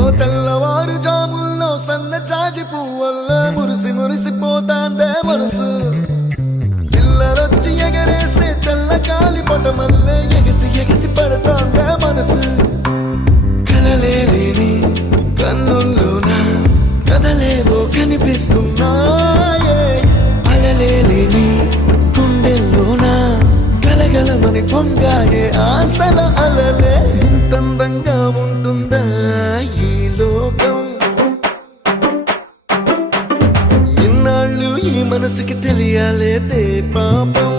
ఓ తెల్లవారు జాముల్లో సన్న జాజి పువ్వల్ల మురిసి మురిసిపోతాందే మనసు పిల్లలొచ్చి ఎగరేసే తెల్ల కాలి పటమల్లే ఎగిసి ఎగిసి పడతాందే మనసు కలలేని కన్నుల్లోన కదలేవో కనిపిస్తున్నాయే అలలేని గుండెల్లోన గలగలమని పొంగాయే ఆశల అలలే ఇంతందంగా ఉంటుందా ఈ లోకం ఇన్నాళ్ళు ఈ మనసుకి తెలియాలేదే పాపం